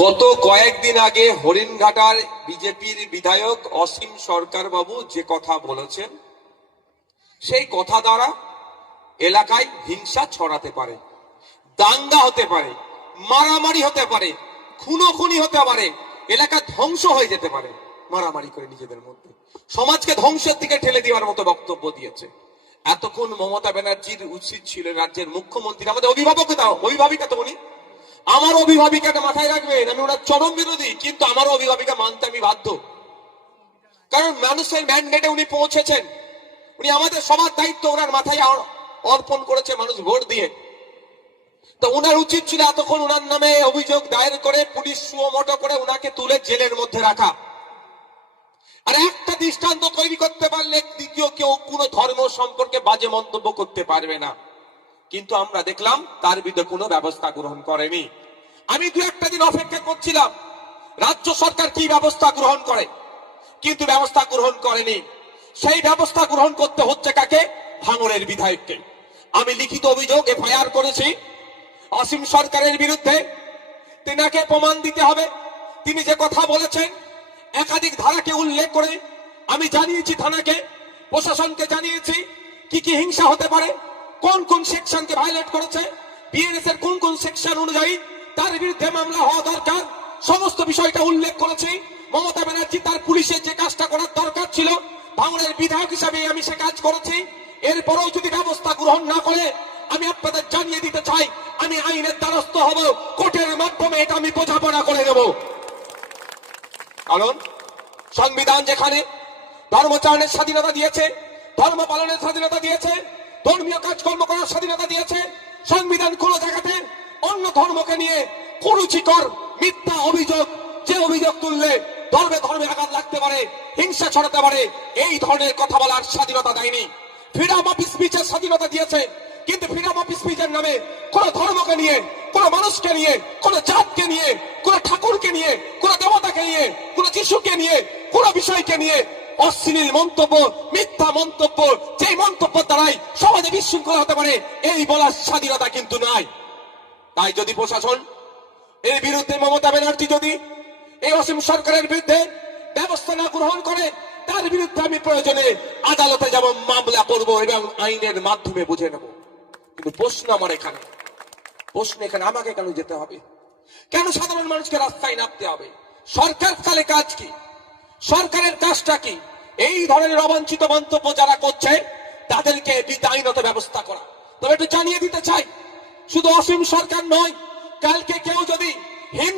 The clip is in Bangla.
গত কয়েকদিন আগে হরিণঘাটার বিজেপির বিধায়ক অসীম সরকার বাবু যে কথা বলেছেন, সেই কথা দ্বারা এলাকায় হিংসা ছড়াতে পারে, দাঙ্গা হতে পারে, মারামারি হতে পারে, খুনোখুনি হতে পারে, এলাকা ধ্বংস হয়ে যেতে পারে। মারামারি করে নিজেদের মধ্যে সমাজকে ধ্বংসের দিকে ঠেলে দেওয়ার মতো বক্তব্য দিয়েছে। এতক্ষণ মমতা ব্যানার্জির উচিত ছিল রাজ্যের মুখ্যমন্ত্রী, আমাদের অভিভাবিকা তো উনি, আমার অভিভাবিকাটা মাথায় রাখবেন। আমি ওনার চরম বিরোধী, কিন্তু আমার অভিভাবিকা মানতে আমি বাধ্য, কারণ মানুষের ম্যান্ডেটে উনি পৌঁছেছেন। উনি আমাদের সবার দায়িত্ব ওনার মাথায় অর্পণ করেছে মানুষ ভোট দিয়ে। তো ওনার উচিত ছিল এতক্ষণ ওনার নামে অভিযোগ দায়ের করে পুলিশ সুমোটো করে ওনাকে তুলে জেলের মধ্যে রাখা। আর একটা দৃষ্টান্ত তৈরি করতে পারলে দ্বিতীয় কেউ কোনো ধর্ম সম্পর্কে বাজে মন্তব্য করতে পারবে না। কিন্তু আমরা দেখলাম তার বিরুদ্ধে কোনো ব্যবস্থা গ্রহণ করেনি। আমি দু একটা দিন অপেক্ষা করছিলাম রাজ্য সরকার কি ব্যবস্থা গ্রহণ করে, কিন্তু ব্যবস্থা গ্রহণ করেনি। সেই ব্যবস্থা গ্রহণ করতে হচ্ছে কাকে? ভাঙড়ের বিধায়ককে। আমি লিখিত অভিযোগ এফআইআর করেছি অসীম সরকারের বিরুদ্ধে। তিনাকে প্রমাণ দিতে হবে। তিনি যে কথা বলেছেন একাধিক ধারাকে উল্লেখ করে আমি জানিয়েছি থানাকে, প্রশাসনকে জানিয়েছি কি কি হিংসা হতে পারে, কোন কোন সেকশনকে ভায়োলেট করেছে, বিএনএস এর কোন কোন সেকশন অনুযায়ী তার বিরুদ্ধে মামলা হওয়া দরকার, সমস্ত বিষয়টা উল্লেখ করেছি। মমতা ব্যানার্জি তার পুলিশের যে কাজটা করার দরকার ছিল, ভাঙড়ের বিধায়ক হিসাবে আমি সে কাজ করেছি। এরপরেও যদি ব্যবস্থা গ্রহণ না করে আমি আপনাদের জানিয়ে দিতে চাই আমি আইনের দ্বারস্থ হব, কোর্টের মাধ্যমে এটা আমি বোঝাপড়া করে দেব। কারণ সংবিধান যেখানে ধর্মচারণের স্বাধীনতা দিয়েছে, ধর্ম পালনের স্বাধীনতা দিয়েছে, ধর্মীয় কাজকর্ম করার স্বাধীনতা দিয়েছে, সংবিধান কোন জায়গাতে অন্য ধর্মকে নিয়ে কুরুচিকর মিথ্যা অভিযোগ, যে অভিযোগ তুললে ধর্মে ধর্মে আঘাত লাগতে পারে, হিংসা ছড়াতে পারে, এই ধরনের কথা বলার স্বাধীনতা দেয়নি। ফ্রিডম অফ স্পিচের স্বাধীনতা দিয়েছে, কিন্তু ফ্রিডম অফ স্পিচের নামে কোন ধর্মকে নিয়ে, কোন মানুষকে নিয়ে, কোন জাতকে নিয়ে, কোন ঠাকুরকে নিয়ে, কোন দেবতাকে নিয়ে, কোন যিশুকে নিয়ে, কোন বিষয়কে নিয়ে অশ্লীল মন্তব্য, মিথ্যা মন্তব্য, যে মন্তব্য দ্বারাই সমাজে বিশৃঙ্খলা হতে পারে, এই বলার স্বাধীনতা কিন্তু নাই। তাই যদি প্রশাসন এর বিরুদ্ধে, মমতা ব্যানার্জি যদি এই অসীম সরকারের বিরুদ্ধে ব্যবস্থা না গ্রহণ করে, তার বিরুদ্ধে আমি প্রয়োজনে আদালতে যাব, মামলা করব এবং আইনের মাধ্যমে বুঝে নেব। কিন্তু প্রশ্ন এখানে আমাকে কেন যেতে হবে? কেন সাধারণ মানুষকে রাস্তায় নামতে হবে? সরকার কালে কাজ কি? সরকারের কাজটা কি? এই ধরনের অবাঞ্ছিত মন্তব্য যারা করছে তাদেরকে আইনত ব্যবস্থা করা। তবে একটু জানিয়ে দিতে চাই, শুধু অসীম সরকার নয়, কালকে কেউ যদি হিন্দু